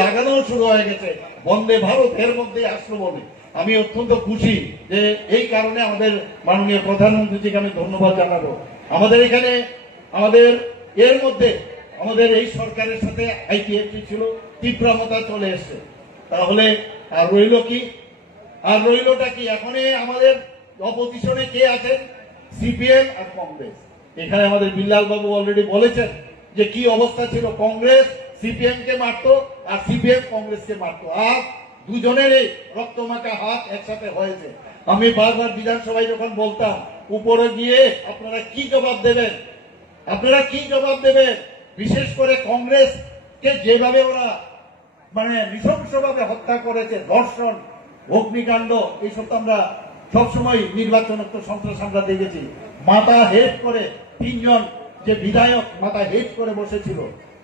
লাগানো শুরু হয়ে গেছে, বন্দে ভারত এর মধ্যে আসলো বলে আমি অত্যন্ত খুশি যে এই কারণে আমাদের মাননীয় প্রধানমন্ত্রীকে আমি ধন্যবাদ জানাবো। আমাদের এখানে আমাদের এর মধ্যে আমাদের এই সরকারের সাথে আইপিএফটি ছিল, তীব্রমতা চলে এসছে, তাহলে আর রইল কি? আর রইলটা কি? এখন আমাদের অপোজিশনে কে আছেন? সিপিএম আর কংগ্রেস। এখানে আমাদের বিল্লাল বাবু অলরেডি বলেছেন যে কি অবস্থা ছিল, কংগ্রেস সিপিএম কে মারতো আর সিপিএম কংগ্রেসকে মারতো, আর দুজনেরই রক্তমাখা হাত একসাথে হয়েছে। আমি বারবার বিধানসভায় যখন বলতাম উপরে গিয়ে আপনারা কি জবাব দেবেন, আপনারা কি জবাব দেবেন? বিশেষ করে কংগ্রেস কে যেভাবে ওরা নৃশংসভাবে হত্যা করেছে, ধর্ষণ, অগ্নিকাণ্ড, এইসব তো আমরা সবসময় নির্বাচন সন্ত্রাস আমরা দেখেছি। মাথা হেট করে তিনজন যে বিধায়ক মাথা হেট করে বসেছিল।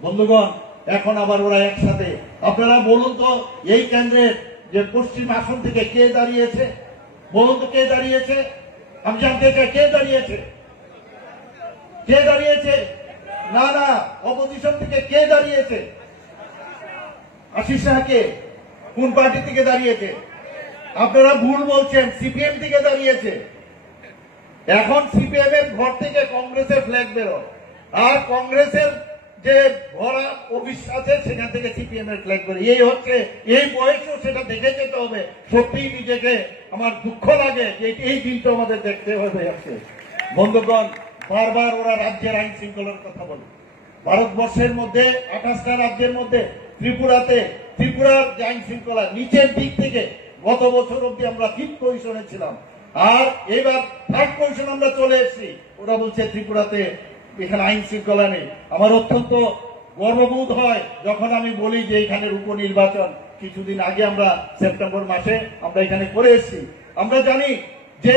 বন্ধুগণ, এখন আবার ওরা একসাথে। আপনারা বলুন তো, এই কেন্দ্রের যে পশ্চিম আসন থেকে কে দাঁড়িয়েছে? বলুন তো কে দাঁড়িয়েছে? আমি জানতে চাই কে দাঁড়িয়েছে? কে দাঁড়িয়েছে? না না, অপোজিশন থেকে কে দাঁড়িয়েছে? আশিস শাহকে কোন পার্টি থেকে দাঁড়িয়েছে? আপনারা ভুল বলছেন, সিপিএম থেকে দাঁড়িয়েছে। এখন সিপিএম এর ঘর থেকে কংগ্রেসের ফ্ল্যাগ বেরো, আর কংগ্রেসের যে ভরা অফিস আছে সেখান থেকে সিপিএম এর ফ্ল্যাগ বেরো। এই হচ্ছে, এই বয়সেও সেটা দেখে যেতে হবে। সত্যি নিজেকে আমার দুঃখ লাগে যে এই দিনটা আমাদের দেখতে হবে। বন্ধুগণ, বারবার ওরা রাজ্যের আইন শৃঙ্খলার কথা বলে। ভারতবর্ষের মধ্যে 28টা রাজ্যের মধ্যে ত্রিপুরার যে আইন শৃঙ্খলা নিচের দিক থেকে গত বছর অব্দি আমরা 5th পজিশনে ছিলাম, আর এবার 3rd পজিশন আমরা চলে এসেছি। ওরা বলছে ত্রিপুরাতে এখানে আইন শৃঙ্খলা নেই। আমার অত্যন্ত গর্ববোধ হয় যখন আমি বলি যে এখানের উপনির্বাচন কিছুদিন আগে আমরা সেপ্টেম্বর মাসে আমরা এখানে করে এসেছি। আমরা জানি যে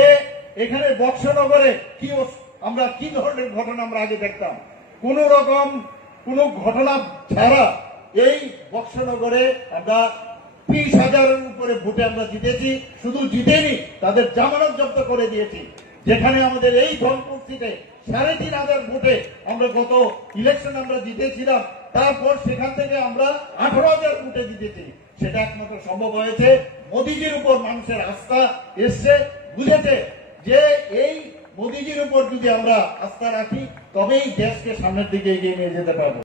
এখানে বক্সনগরে আমরা কি ধরনের ঘটনা আমরা আগে দেখতাম। কোন রকম কোন ঘটনা ছাড়া এই বক্সনগরে আমরা 30,000-এর উপরে ভোটে আমরা জিতেছি। শুধু জিতেনি, তাদের জামানত জব্দ করে দিয়েছি। যেখানে আমাদের এই ধনপুর সিটে 3,500 ভোটে আমরা গত ইলেকশন আমরা জিতেছিলাম, তারপর সেখান থেকে আমরা 18,000 ভোটে জিতেছি। সেটা একমাত্র সম্ভব হয়েছে মোদিজির উপর মানুষের আস্থা এসছে, বুঝেছে যে এই মোদিজির উপর যদি আমরা আস্থা রাখি তবেই দেশকে সামনের দিকে এগিয়ে নিয়ে যেতে পারবো।